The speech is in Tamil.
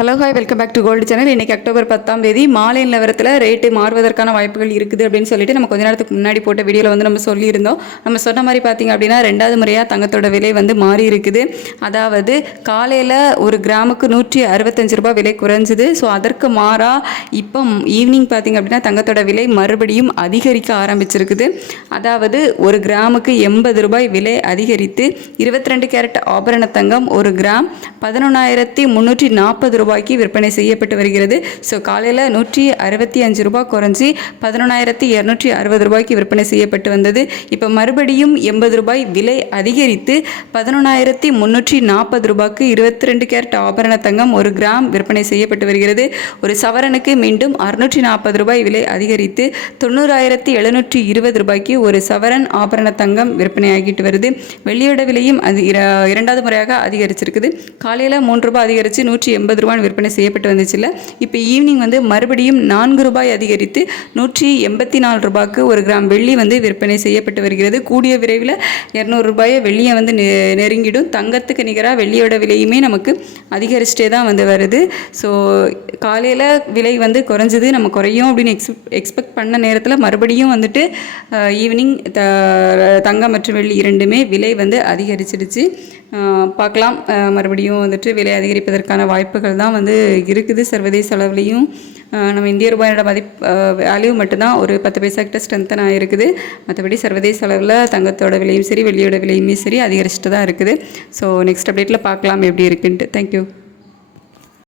Hello hi welcome back to gold channel இன்றைக்கி அக்டோபர் பத்தாம் தேதி. மாலை நிலவரத்தில் ரேட்டு மாறுவதற்கான வாய்ப்புகள் இருக்குது அப்படின்னு சொல்லிட்டு நம்ம கொஞ்ச நேரத்துக்கு முன்னாடி போட்ட வீடியோவில் வந்து நம்ம சொல்லியிருந்தோம். நம்ம சொன்ன மாதிரி பார்த்தீங்க அப்படின்னா ரெண்டாவது முறையாக தங்கத்தோட விலை வந்து மாறி இருக்குது. அதாவது காலையில் ஒரு கிராமுக்கு நூற்றி அறுபத்தஞ்சு ரூபாய் விலை குறைஞ்சிது. ஸோ அதற்கு மாறாக இப்போ ஈவினிங் பார்த்தீங்க அப்படின்னா தங்கத்தோட விலை மறுபடியும் அதிகரிக்க ஆரம்பிச்சிருக்குது. அதாவது ஒரு கிராமுக்கு எண்பது ரூபாய் விலை அதிகரித்து இருபத்தி ரெண்டு கேரட் ஆபரண தங்கம் ஒரு கிராம் பதினொன்றாயிரத்தி முந்நூற்றி நாற்பது ரூபாய் ரூபாய்க்கு விற்பனை செய்யப்பட்டு வருகிறது. ஸோ காலையில் நூற்றி அறுபத்தி அஞ்சு ரூபாய் குறைஞ்சி பதினொன்றாயிரத்தி இரநூற்றி அறுபது ரூபாய்க்கு விற்பனை செய்யப்பட்டு வந்தது. இப்போ மறுபடியும் எண்பது ரூபாய் விலை அதிகரித்து பதினொன்றாயிரத்தி முந்நூற்றி நாற்பது ரூபாய்க்கு இருபத்தி ரெண்டு கேரட் ஆபரண தங்கம் ஒரு கிராம் விற்பனை செய்யப்பட்டு வருகிறது. ஒரு சவரனுக்கு மீண்டும் அறுநூற்றி நாற்பது ரூபாய் விலை அதிகரித்து தொண்ணூறாயிரத்தி எழுநூற்றி இருபது ரூபாய்க்கு ஒரு சவரன் ஆபரண தங்கம் விற்பனையாகிட்டு வருது. வெளியிட விலையும் அது இரண்டாவது முறையாக அதிகரிச்சிருக்குது. காலையில் மூன்று ரூபாய் அதிகரித்து நூற்றி எண்பது ரூபாய் விற்பனை செய்யப்பட்டு வந்துச்சுல இப்போ ஈவினிங் வந்து மறுபடியும் நான்கு ரூபாய் அதிகரித்து நூற்றி எண்பத்தி நாலு ரூபாய்க்கு ஒரு கிராம் வெள்ளி வந்து விற்பனை செய்யப்பட்டு வருகிறது. கூடிய விரைவில் இரநூறு ரூபாயை வெள்ளியை வந்து நெ- நெருங்கிடும். தங்கத்துக்கு நிகராக வெள்ளியோட விலையுமே நமக்கு அதிகரிச்சிட்டே தான் வந்து வருது. ஸோ காலையில் விலை வந்து குறைஞ்சது. நம்ம குறையும் அப்படின்னு எக்ஸ் எக்ஸ்பெக்ட் பண்ண நேரத்தில் மறுபடியும் வந்துட்டு ஈவினிங் த தங்கம் மற்றும் வெள்ளி இரண்டுமே விலை வந்து அதிகரிச்சிடுச்சு. பார்க்கலாம். மறுபடியும் வந்துட்டு விலை அதிகரிப்பதற்கான வாய்ப்புகள் தான் வந்து இருக்குது. சர்வதேச அளவுலேயும் நம்ம இந்திய ரூபாயோட மதிப்பு வேல்யூ மட்டும்தான் ஒரு பத்து பைசா கிட்ட ஸ்ட்ரென்த்தன் ஆகிருக்குது மற்றபடி சர்வதேச அளவில் தங்கத்தோட விலையும் சரி வெள்ளியோட விலையுமே சரி அதிகரிச்சுட்டு தான் இருக்குது ஸோ நெக்ஸ்ட் அப்டேட்டில் பார்க்கலாம் எப்படி இருக்குன்ட்டு. தேங்க்யூ